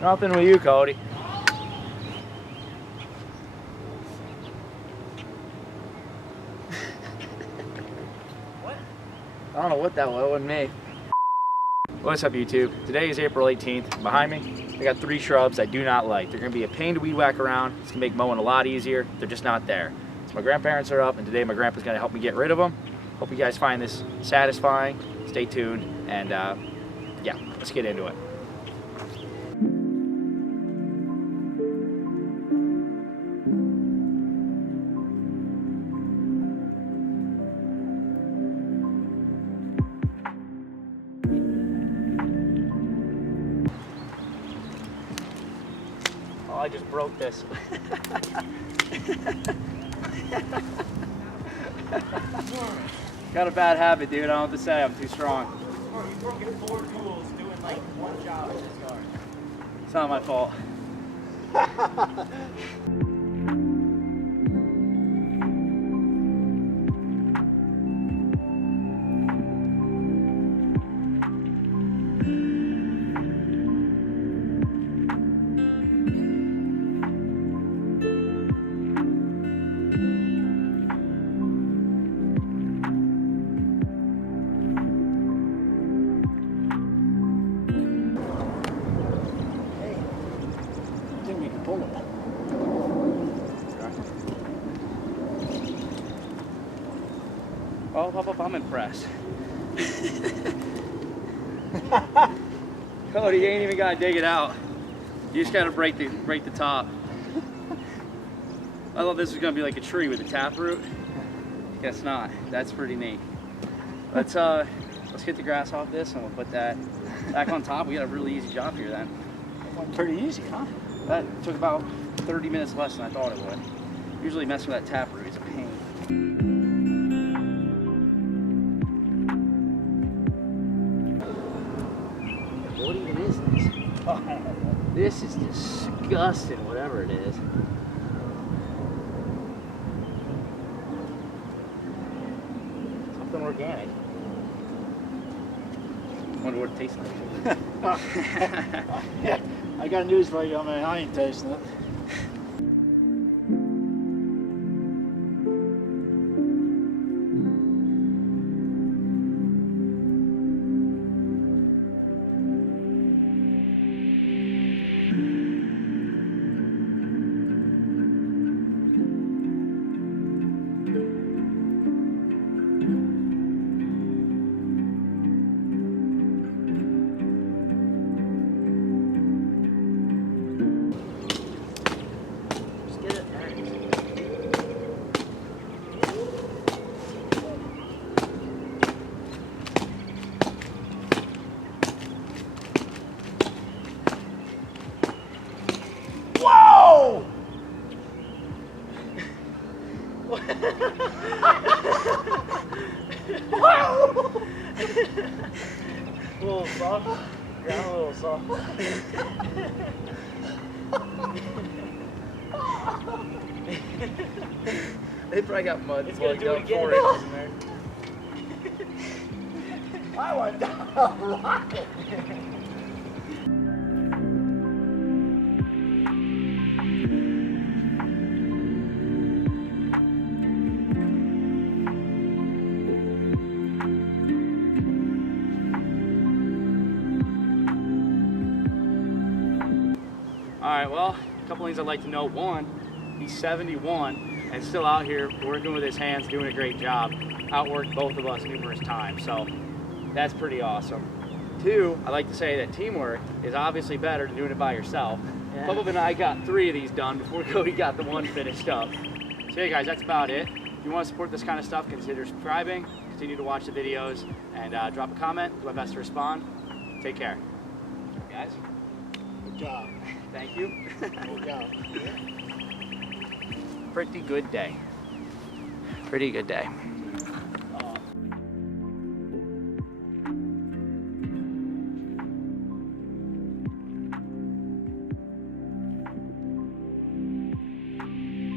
Nothing with you, Cody. What? I don't know what that was. It wasn't me. What's up, YouTube? Today is April 18th. Behind me, I got 3 shrubs I do not like. They're going to be a pain to weed whack around. It's going to make mowing a lot easier. They're just not there. So my grandparents are up, and today my grandpa's going to help me get rid of them. Hope you guys find this satisfying. Stay tuned, and yeah, let's get into it. Oh, I just broke this. Got a bad habit, dude. I don't have to say I'm too strong. You've broken 4 tools doing like one job in this car. It's not my fault. We can pull it. Oh, I'm impressed. Cody, you ain't even gotta dig it out. You just gotta break the top. I thought this was gonna be like a tree with a taproot. Guess not. That's pretty neat. Let's get the grass off this, and we'll put that back on top. We got a really easy job here then. Went pretty easy, huh? That took about 30 minutes less than I thought it would. Usually messing with that taproot is a pain. What even is this? This is disgusting, whatever it is. Something organic. Wonder what it tastes like. Yeah, I got news for you, man. I ain't tasting it. Whoa! Wow! A little soft. Ground a little soft. They probably got mud. It's gonna do it again. 4 inches in there. I went down a rocket. Alright, well, a couple things I'd like to know. One, he's 71 and still out here working with his hands, doing a great job. Outworked both of us numerous times, so that's pretty awesome. 2, I'd like to say that teamwork is obviously better than doing it by yourself. Yeah. Bubba and I got 3 of these done before Cody got the one finished up. So yeah, guys, that's about it. If you want to support this kind of stuff, consider subscribing, continue to watch the videos, and drop a comment. Do my best to respond. Take care. Guys. Good job. Thank you. Good job. Pretty good day. Pretty good day.